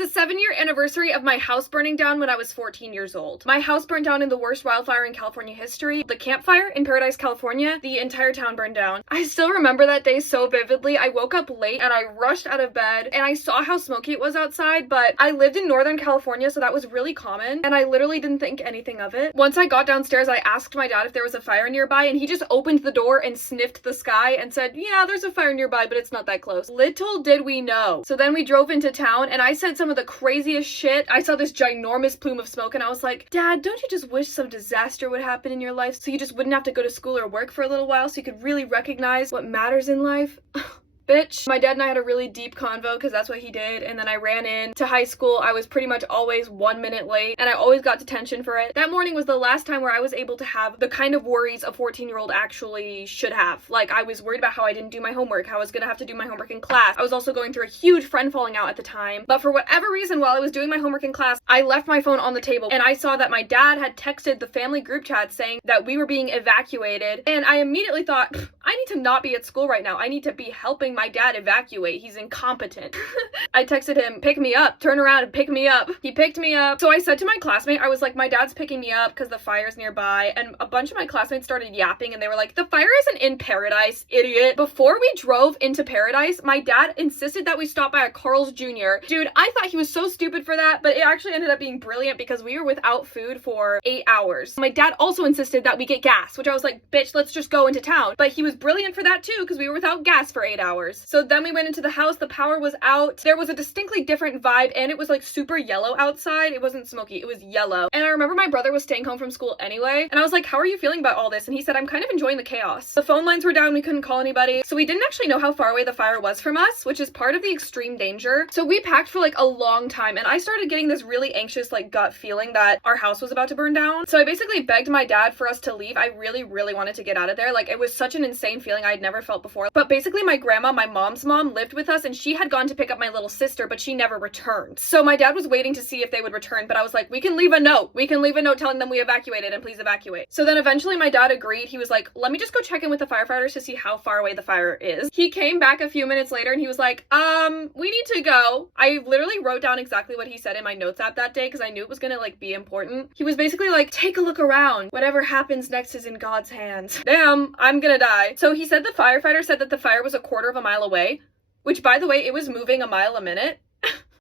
the 7-year anniversary of my house burning down when I was 14 years old. My house burned down in the worst wildfire in California history. The campfire in Paradise, California. The entire town burned down. I still remember that day so vividly. I woke up late and I rushed out of bed and I saw how smoky it was outside, but I lived in Northern California, so that was really common, and I literally didn't think anything of it. Once I got downstairs, I asked my dad if there was a fire nearby, and he just opened the door and sniffed the sky and said, yeah, there's a fire nearby, but it's not that close. Little did we know. So then we drove into town and I said some of the craziest shit. I saw this ginormous plume of smoke and I was like, Dad, don't you just wish some disaster would happen in your life so you just wouldn't have to go to school or work for a little while so you could really recognize what matters in life? Bitch. My dad and I had a really deep convo because that's what he did, and then I ran in to high school. I was pretty much always 1 minute late and I always got detention for it. That morning was the last time where I was able to have the kind of worries a 14-year-old actually should have. Like, I was worried about how I didn't do my homework, how I was gonna have to do my homework in class. I was also going through a huge friend falling out at the time, but for whatever reason, while I was doing my homework in class, I left my phone on the table and I saw that my dad had texted the family group chat saying that we were being evacuated, and I immediately thought, I need to not be at school right now. I need to be helping my dad evacuate. He's incompetent. I texted him, pick me up, turn around and pick me up. He picked me up. So I said to my classmate, I was like, my dad's picking me up because the fire's nearby, and a bunch of my classmates started yapping and they were like, the fire isn't in Paradise, idiot. Before we drove into Paradise, my dad insisted that we stop by a Carl's Jr. Dude, I thought he was so stupid for that, but it actually ended up being brilliant because we were without food for 8 hours. My dad also insisted that we get gas, which I was like, bitch, let's just go into town. But he was brilliant for that too because we were without gas for 8 hours. So then we went into the house, the power was out. There was a distinctly different vibe and it was like super yellow outside. It wasn't smoky, it was yellow. And I remember my brother was staying home from school anyway, and I was like, how are you feeling about all this? And he said, I'm kind of enjoying the chaos. The phone lines were down, we couldn't call anybody. So we didn't actually know how far away the fire was from us, which is part of the extreme danger. So we packed for like a long time and I started getting this really anxious like gut feeling that our house was about to burn down. So I basically begged my dad for us to leave. I really wanted to get out of there. Like, it was such an insane feeling I'd never felt before. But basically my grandma, my mom's mom, lived with us and she had gone to pick up my little sister, but she never returned. So my dad was waiting to see if they would return, but I was like, we can leave a note. We can leave a note telling them we evacuated and please evacuate. So then eventually my dad agreed. He was like, let me just go check in with the firefighters to see how far away the fire is. He came back a few minutes later and he was like, we need to go. I literally wrote down exactly what he said in my notes app that day because I knew it was gonna like be important. He was basically like, take a look around. Whatever happens next is in God's hands. Damn, I'm gonna die. So he said the firefighter said that the fire was a quarter of a mile away, which by the way, it was moving a mile a minute.